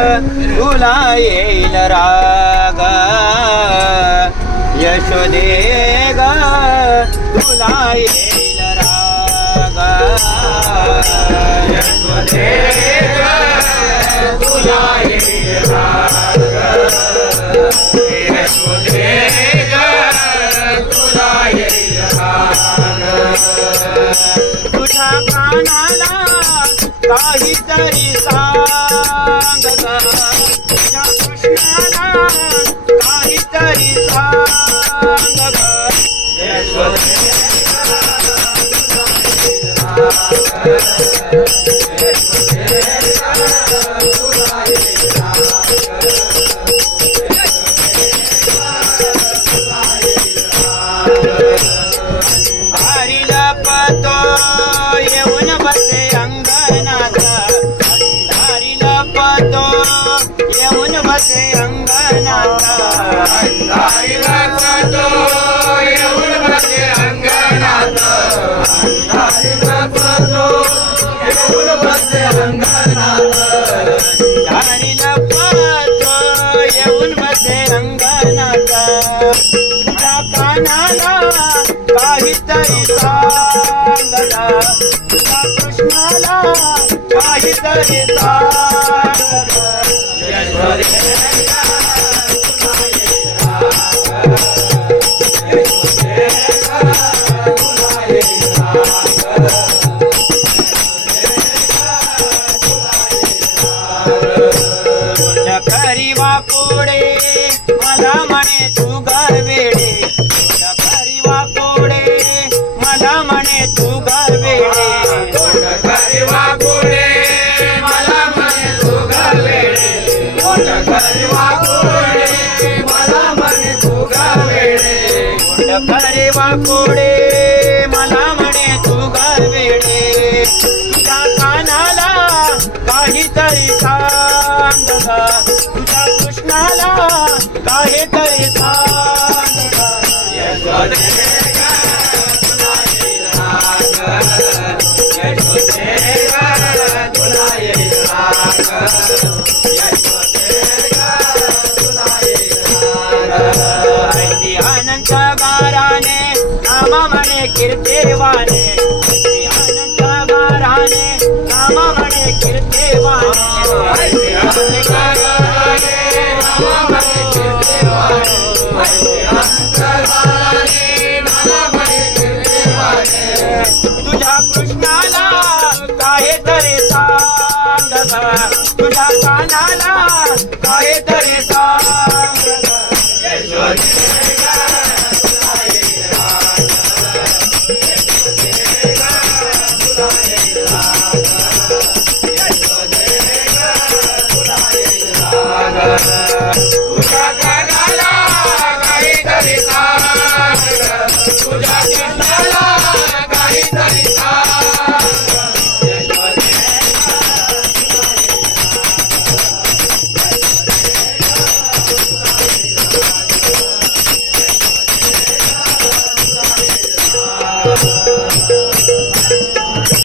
तुला येईल राग यशोदे ग तुला येईल राग यशोदे ग तुला येईल राग यशोदे ग तुला येईल राग तुझ्या कानाला काहीतरी सांग ग तुझ्या कृष्णाला काहीतरी सांग ग यशोदे हरी लपतो येऊन बसे अंगणात हरी लपतो येऊन बसे अंगणात हरी लपतो येऊन बसे अंगणात हरी लपतो येऊन बसे अंगणात हरी लपतो येऊन बसे अंगणात तुझ्या कानाला काहीतरी सांग ग तुझ्या कृष्णाला काहीतरी सांग ग यशोदे खरी वाकोडे मला म्हणे तू गरवेडे खरी वाकोडे मला म्हणे तू गरवेडे खरी वाकोडे मला म्हणे तू गरवेडे खरी वाकोडे मला म्हणे तू गरवेडे खरी वाकोडे मला म्हणे तू गरवेडे तुझ्या कानाला काहीतरी सांग ग तुझ्या कृष्णाला काहीतरी सांग ग यशोदे ग तुला येईल राग यशोदे ग तुला येईल राग यशोदे ग तुला येईल राग अनंत गाराने नाम म्हणे कीर्तिवाने अनंत गाराने नाम म्हणे कीर्तिवाने तुझ्या कृष्णाला काहीतरी सांग ग तुझ्या कानाला काहीतरी सांग ग यशोदे ग तुला येईल राग यशोदे ग तुला येईल राग यशोदे ग तुला येईल राग